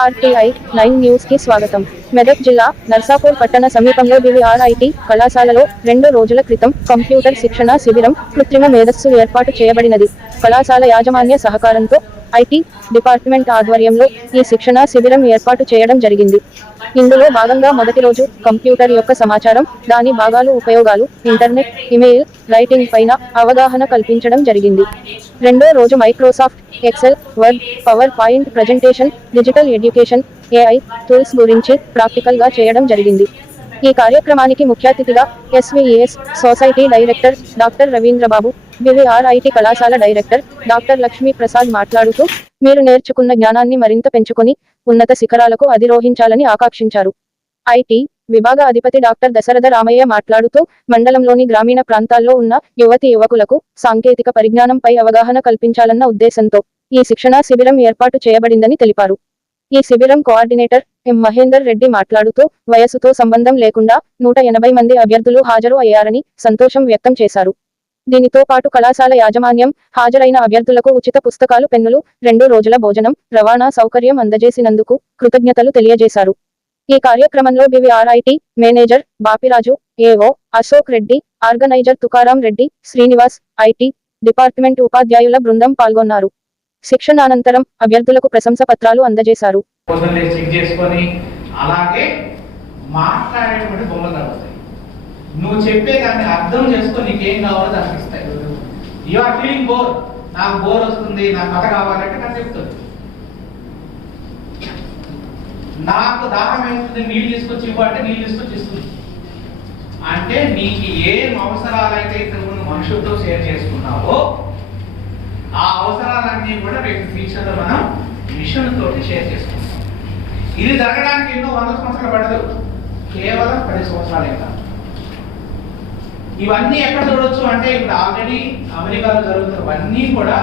RTI 9 news కి స్వాగతం. మెదక్ జిల్లా నర్సాపూర్ పట్టణ సమీపంలో BVRIT కళాశాలలో 2 రోజుల క్రితం కంప్యూటర్ శిక్షణ శిబిరం కృత్రిమ మేధస్సు ఏర్పాటు చేయబడినది. కళాశాల యాజమాన్య సహకారంతో ఐటీ డిపార్ట్మెంట్ ఆధ్వర్యంలో ఈ శిక్షణ శిబిరం ఏర్పాటు చేయడం జరిగింది. ఇందులో భాగంగా మొదటి రోజు కంప్యూటర్ యొక్క సమాచారం, దాని భాగాలు, ఉపయోగాలు, ఇంటర్నెట్, ఇమెయిల్, రైటింగ్ పైన అవగాహన కల్పించడం జరిగింది. రెండో రోజు Microsoft Excel, word, power point presentation, digital education, AI tools గురించి ప్రాక్టికల్ గా చేయడం జరిగింది. ఈ కార్యక్రమానికి ముఖ్య అతిథిగా SVES society director doctor Ravindra Babu, BVRIT కళాశాల డైరెక్టర్ డాక్టర్ లక్ష్మీ ప్రసాద్ మాట్లాడుతూ, మీరు నేర్చుకున్న జ్ఞానాన్ని మరింత పెంచుకొని ఉన్నత శిఖరాలకు అధిరోహించాలని ఆకాంక్షించారు. IT విభాగ అధిపతి డాక్టర్ దశరథ రామయ్య మాట్లాడుతూ, మండలంలోని గ్రామీణ ప్రాంతాల్లో ఉన్న యువతీ యువకులకు సాంకేతిక పరిజ్ఞానంపై అవగాహన కల్పించాలన్న ఉద్దేశంతో ఈ శిక్షణా శిబిరం ఏర్పాటు చేయబడిందని తెలిపారు. ఈ శిబిరం కోఆర్డినేటర్ ఎం మహేందర్ రెడ్డి మాట్లాడుతూ, వయసుతో సంబంధం లేకుండా 180 మంది అభ్యర్థులు హాజరు అయ్యారని సంతోషం వ్యక్తం చేశారు. దీనితో పాటు కళాశాల యాజమాన్యం హాజరైన అభ్యర్థులకు ఉచిత పుస్తకాలు, పెన్నులు, 2 రోజుల భోజనం, రవాణా సౌకర్యం అందజేసినందుకు కృతజ్ఞతలు తెలియజేశారు. ఈ కార్యక్రమంలో BVRIT manager Bapiraju, AO Ashok Reddy, organiser Tukaram Reddy, Srinivas, IT department ఉపాధ్యాయుల బృందం పాల్గొన్నారు. శిక్షణ అనంతరం అభ్యర్థులకు ప్రశంస పత్రాలు అందజేశారు. నువ్వు చెప్పేదాన్ని అర్థం చేసుకొని నీకేం కావాలో దానికి ఇస్తాయి. యు ఆర్ ఫీలింగ్ బోర్, నాకు బోర్ వస్తుంది, నాకు కథ కావాలంటే నాకు చెప్తుంది. నాకు దాహం వేస్తుంది, నీళ్ళు తీసుకొచ్చి ఇవ్వంటే నీళ్ళు తీసుకొచ్చి ఇస్తుంది. అంటే నీకు ఏం అవసరాలైతే నువ్వు మనుషులతో షేర్ చేసుకున్నావో ఆ అవసరాలన్నీ కూడా రేపు ఫ్యూచర్లో మనం మిషన్ తోటి షేర్ చేసుకుంటాం. ఇది జరగడానికి ఎన్నో 100 సంవత్సరాలు పడదు, కేవలం 10 సంవత్సరాలే కాదు. ఇవన్నీ ఎక్కడ చూడొచ్చు అంటే ఇప్పుడు ఆల్రెడీ అమెరికాలో జరుగుతున్నవన్నీ కూడా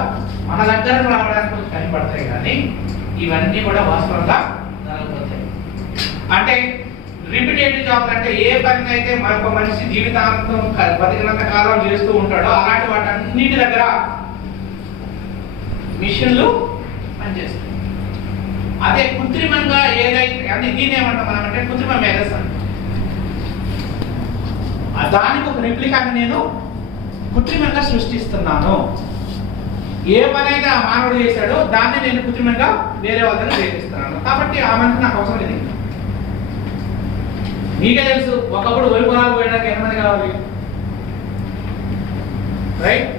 మన దగ్గర రావడానికి కొంచెం టైం పడతాయి, కానీ ఇవన్నీ కూడా వాస్తవంగా జరగబోతాయి. అంటే రిపిటేటివ్ జాబ్ అంటే ఏ పని అయితే మరొక మనిషి జీవితాంతం బతికినంత కాలం చేస్తూ ఉంటాడో అలాంటి వాటన్నిటి దగ్గర మిషన్లు పనిచేస్తాయి. అదే కృత్రిమంగా ఏదైతే అంటే దీన్ని ఏమంటాం మనం అంటే కృత్రిమ మేధస్సు. దానికి ఒక రిప్లికాని నేను కృత్రిమంగా సృష్టిస్తున్నాను. ఏ పని అయితే ఆ మానవుడు చేశాడో దాన్ని నేను కృత్రిమంగా వేరే వాళ్ళ దగ్గర చేపిస్తున్నాను. కాబట్టి ఆ మనిషి నాకు అవసరం లేదు. మీకే తెలుసు, ఒకప్పుడు వరి పొలాలు పోయడానికి ఎంతమంది కావాలి, రైట్?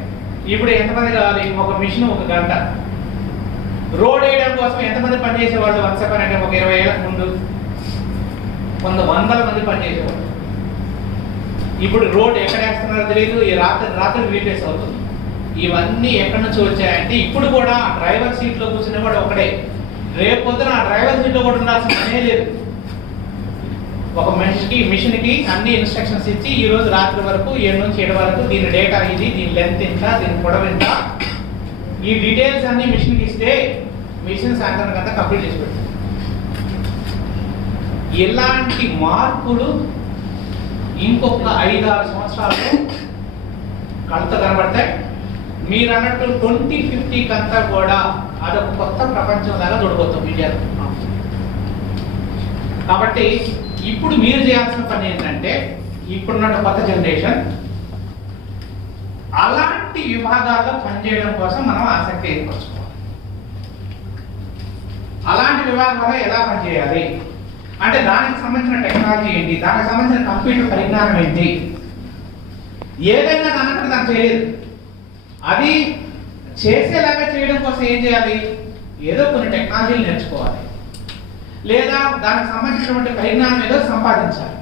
ఇప్పుడు ఎంతమంది కావాలి? ఒక మిషన్, ఒక గంట. రోడ్ వేయడం కోసం ఎంతమంది పనిచేసేవాళ్ళు? వన్స్ అపాన్ అంటే ఒక 20 ఏళ్ళకు ముందు 100 మంది పనిచేసేవాళ్ళు. ఇప్పుడు రోడ్ ఎక్కడ వేస్తున్నారో తెలియదు, ఈ రాత్రి రీప్లేస్ అవుతుంది. ఇవన్నీ ఎక్కడి నుంచి వచ్చాయంటే ఇప్పుడు కూడా డ్రైవర్ సీట్లో కూర్చునేవాడు ఒకడే, రేపు పొద్దున ఆ డ్రైవర్ సీట్లో కూడా ఉండాల్సిన పనే లేదు. ఒక మనిషికి మిషన్కి అన్ని ఇన్స్ట్రక్షన్స్ ఇచ్చి ఈ రోజు రాత్రి వరకు 7 నుంచి 7 వరకు దీని డేటా ఇది, దీని లెంత్ ఎంత, దీని పొడవు ఎంత, ఈ డీటెయిల్స్ అన్ని మిషన్కి ఇస్తే మిషన్ సాయంత్రం అంతా కంప్లీట్ చేసి పెడుతుంది. ఎలాంటి మార్పులు ఇంకొక 5-6 సంవత్సరాల్లో కళ్ళతో కనబడతాయి. మీరు అన్నట్టు 2050 కంతా కూడా అదొక కొత్త ప్రపంచం లాగా చూడబోతాం ఇండియాలో. కాబట్టి ఇప్పుడు మీరు చేయాల్సిన పని ఏంటంటే, ఇప్పుడున్న కొత్త జనరేషన్ అలాంటి విభాగాల్లో పనిచేయడం కోసం మనం ఆసక్తి ఏర్పరచుకోవాలి. అలాంటి విభాగాల్లో ఎలా పనిచేయాలి అంటే దానికి సంబంధించిన టెక్నాలజీ ఏంటి, దానికి సంబంధించిన కంప్యూటర్ పరిజ్ఞానం ఏంటి, ఏదైనా దానికి దాన్ని చేయలేదు. అది చేసేలాగా చేయడం కోసం ఏం చేయాలి? ఏదో కొన్ని టెక్నాలజీలు నేర్చుకోవాలి, లేదా దానికి సంబంధించినటువంటి పరిజ్ఞానం ఏదో సంపాదించాలి.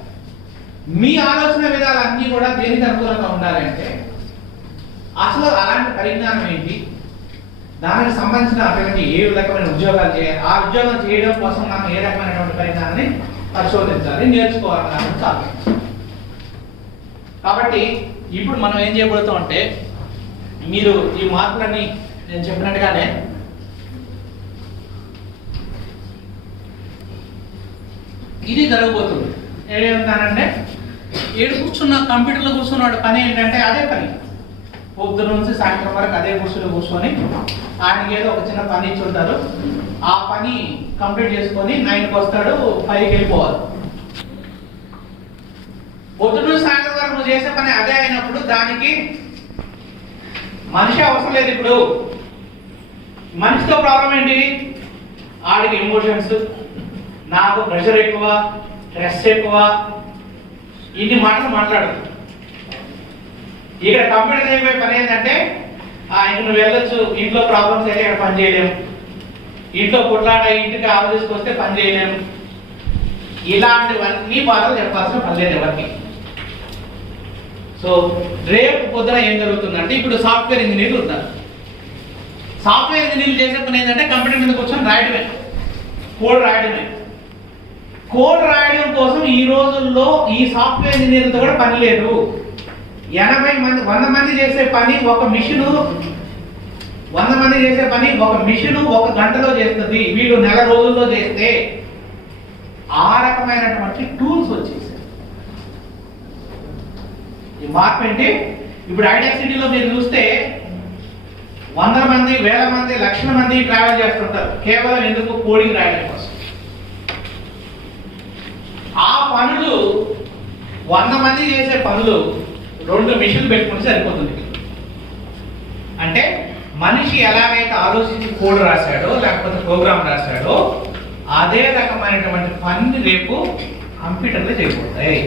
మీ ఆలోచన విధాలన్నీ కూడా దేనికి అనుకూలంగా ఉండాలి అంటే అసలు అలాంటి పరిజ్ఞానం ఏంటి, దానికి సంబంధించిన అటువంటి ఏ రకమైన ఉద్యోగాలు చేయాలి, ఆ ఉద్యోగాలు చేయడం కోసం మనం ఏ రకమైనటువంటి పరిజ్ఞానాన్ని పరిశోధించాలి, నేర్చుకోవాలి దానికి చాలు. కాబట్టి ఇప్పుడు మనం ఏం చేయబోతాం అంటే, మీరు ఈ మార్పులన్నీ నేను చెప్పినట్టుగానే ఇది జరగబోతుంది. ఏమేమిటానంటే ఏడు కూర్చున్న కంప్యూటర్లో కూర్చున్నాడు పని ఏంటంటే అదే పని, పొద్దున నుంచి సాయంత్రం వరకు అదే కూర్చొని ఆయనకి ఏదో ఒక చిన్న పని ఇచ్చి ఉంటారు, ఆ పని కంప్లీట్ చేసుకొని 9కి వస్తాడు, 5కి వెళ్ళిపోవాలి. పొద్దున సాయంత్రం వరకు నువ్వు చేసే పని అదే అయినప్పుడు దానికి మనిషి అవసరం లేదు. ఇప్పుడు మనిషితో ప్రాబ్లం ఏంటి? ఆడికి ఎమోషన్స్, నాకు ప్రెషర్ ఎక్కువ, స్ట్రెస్ ఎక్కువ, ఇన్ని మాటలు మాట్లాడు. ఇక్కడ కంప్యూటర్ అయిపోయే పని ఏంటంటే ఇంక నువ్వు వెళ్ళొచ్చు, ఇంట్లో ప్రాబ్లమ్స్ అయితే ఇక్కడ పని చేయలేము, ఇంట్లో కొట్లాట ఇంటికి ఆలోచించుకొస్తే పని చేయలేము, ఇలాంటివన్నీ బాధలు చెప్పాల్సిన పని లేదు ఎవరికి. సో రేపు పొద్దున ఏం జరుగుతుందంటే ఇప్పుడు సాఫ్ట్వేర్ ఇంజనీర్లు ఉన్నారు. సాఫ్ట్వేర్ ఇంజనీర్లు చేసే పని ఏంటంటే కంప్యూటర్ మీద కూర్చొని రాయడమే, కోడ్ రాయడమే. కోడ్ రాయడం కోసం ఈ రోజుల్లో ఈ సాఫ్ట్వేర్ ఇంజనీర్లతో కూడా పని లేదు. 80 మంది 100 మంది చేసే పని ఒక మిషను 100 మంది చేసే పని ఒక మిషను 1 గంటలో చేస్తుంది. వీళ్ళు నెల రోజుల్లో చేస్తే ఆ రకమైనటువంటి టూల్స్ వచ్చేసాయి. ఈ మార్పు ఏంటి? ఇప్పుడు హైటెక్ సిటీలో మీరు చూస్తే 100 మంది, 1000 మంది, లక్షల మంది ట్రావెల్ చేస్తుంటారు కేవలం ఎందుకు? కోడింగ్ రాయడం కోసం. ఆ పనులు 100 మంది చేసే పనులు 2 మిషన్లు పెట్టుకుంటే సరిపోతుంది. అంటే మనిషి ఎలాగైతే ఆలోచించి కోడ్ రాశాడో లేకపోతే ప్రోగ్రామ్ రాశాడో అదే రకమైనటువంటి పని రేపు కంప్యూటర్లో చేయబోతాయి.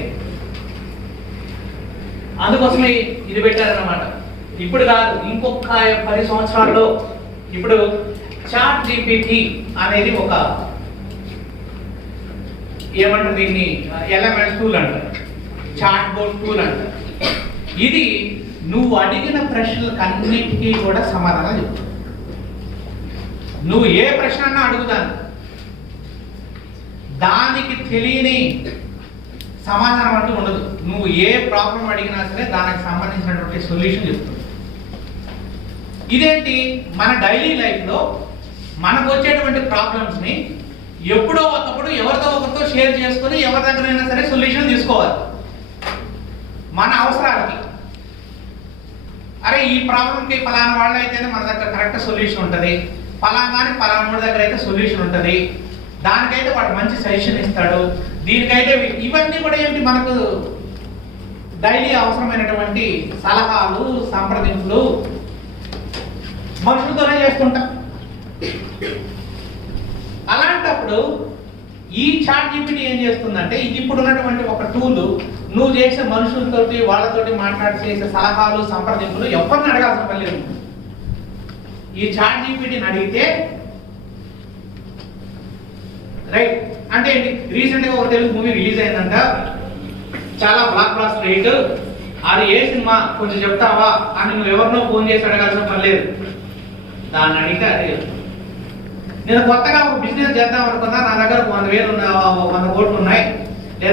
అందుకోసమే ఇది పెట్టారన్నమాట. ఇప్పుడు కాదు, ఇంకొక 10 సంవత్సరాల్లో ఇప్పుడు చాట్ జీపీటీ అనేది ఒక ఏమంటారు దీన్ని, ఎల్ఎంఎస్ టూల్ అంటారు, చాట్ బోర్డ్ టూల్ అంటారు. ఇది నువ్వు అడిగిన ప్రశ్నలకు అన్నిటికీ కూడా సమాధానం చెప్తుంది. నువ్వు ఏ ప్రశ్న అన్నా అడుగుతాను, దానికి తెలియని సమాధానం అంటూ ఉండదు. నువ్వు ఏ ప్రాబ్లం అడిగినా సరే దానికి సంబంధించినటువంటి సొల్యూషన్ చెప్తుంది. ఇదేంటి? మన డైలీ లైఫ్లో మనకు వచ్చేటువంటి ప్రాబ్లమ్స్ని ఎప్పుడో ఒకప్పుడు ఎవరితో ఒకరితో షేర్ చేసుకుని ఎవరి దగ్గరైనా సరే సొల్యూషన్ తీసుకోవాలి మన అవసరాలకి. అరే ఈ ప్రాబ్లంకి పలానా వాళ్ళు అయితేనే మన దగ్గర కరెక్ట్ సొల్యూషన్ ఉంటుంది, పలానా దగ్గర అయితే సొల్యూషన్ ఉంటుంది, దానికైతే వాడు మంచి సజెషన్ ఇస్తాడు, దీనికైతే ఇవన్నీ కూడా ఏంటి మనకు డైలీ అవసరమైనటువంటి సలహాలు, సంప్రదింపులు మనుషులతోనే చేసుకుంటాం. అలాంటప్పుడు ఈ చాట్ జీపీటీ ఏం చేస్తుందంటే ఇది ఇప్పుడు ఉన్నటువంటి ఒక టూల్. నువ్వు చేసే మనుషులతోటి వాళ్ళతోటి మాట్లాడి చేసే సలహాలు, సంప్రదింపులు ఎవరిని అడగాల్సిన పని లేదు. ఈ చాట్ జీపీటీని అడిగితే రైట్ అంటే రీసెంట్ గా ఒక తెలుగు మూవీ రిలీజ్ అయిందంట, చాలా బ్లాక్ బ్లాస్టర్ హిట్. అది ఏ సినిమా కొంచెం చెప్తావా అని నువ్వు ఎవరినో ఫోన్ చేసి అడగాల్సిన పని లేదు. దాన్ని అడిగితే అదే. నేను కొత్తగా ఒక బిజినెస్ చేద్దాం అనుకున్నా, నా దగ్గర 100,000 100 కోట్లు ఉన్నాయి,